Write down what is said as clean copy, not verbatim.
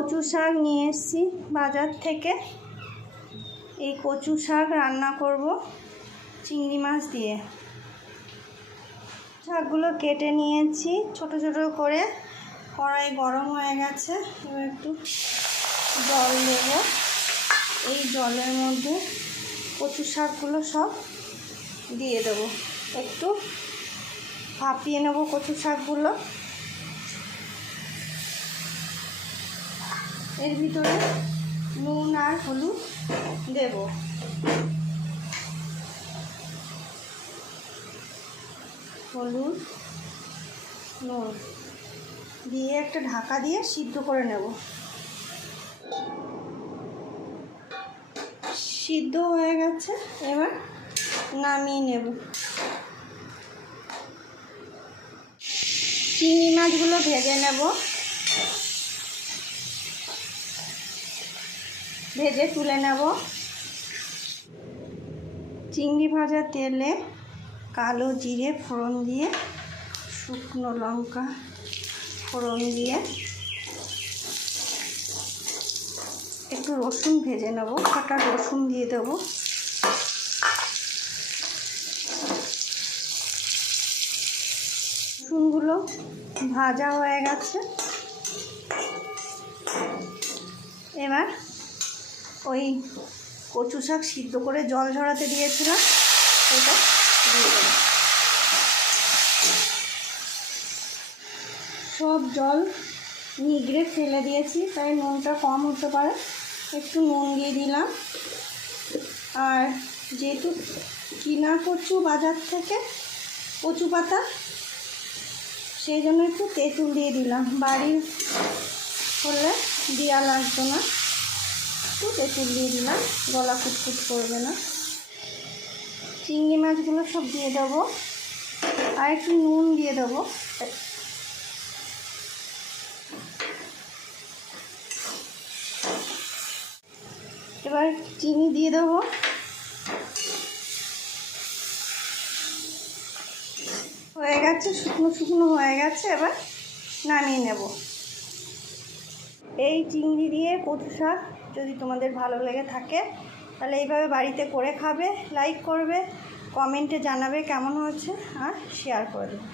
কচু শাক নিয়ে এসেছি বাজার থেকে। এই কচু শাক রান্না করব চিংড়ি মাছ দিয়ে। শাকগুলো কেটে নিয়েছি ছোট ছোট করে। কড়াই গরম হয়ে গেছে, এবার একটু জল দেব। এই জলের মধ্যে কচু শাকগুলো সব দিয়ে দেবো। একটু ভাপিয়ে নেব কচু শাকগুলো। এর ভিতরে নুন আর হলুদ দেব। হলুদ, নুন দিয়ে একটা ঢাকা দিয়ে সিদ্ধ করে নেব। সিদ্ধ হয়ে গেছে, এবার নামিয়ে নেব। চিংড়ি মাছগুলো ভেজে নেব। ভেজে তুলে নেব। চিংড়ি ভাজা তেলে কালো জিরে ফোড়ন দিয়ে, শুকনো লঙ্কা ফোড়ন দিয়ে একটু রসুন ভেজে নেব। কাটা রসুন দিয়ে দেবো। রসুনগুলো ভাজা হয়ে গেছে, এবার ওই কচু শাক সিদ্ধ করে জল ঝরাতে দিয়েছিলাম, ওটা দিয়ে দেবো। সব জল নিগড়ে ফেলে দিয়েছি, তাই নুনটা কম হতে পারে, একটু নুন দিয়ে দিলাম। আর যেহেতু কিনা কচু বাজার থেকে কচু পাতা, সেই জন্য একটু তেঁতুল দিয়ে দিলাম। বাড়ির হলে দেওয়া লাগতো না, একটু তেঁতুল দিয়ে দিলাম, গলা কুটকুট করবে না। চিংড়ি মাছগুলো সব দিয়ে দেবো, আর একটু নুন দিয়ে দেবো। এবার চিনি দিয়ে দেবো। হয়ে গেছে, শুকনো শুকনো হয়ে গেছে, এবার নামিয়ে নেব। এই চিংড়ি দিয়ে কচু শাক যদি তোমাদের ভালো লেগে থাকে, তাহলে এইভাবে বাড়িতে করে খাবে, লাইক করবে, কমেন্টে জানাবে কেমন হয়েছে, আর শেয়ার করে দেবে।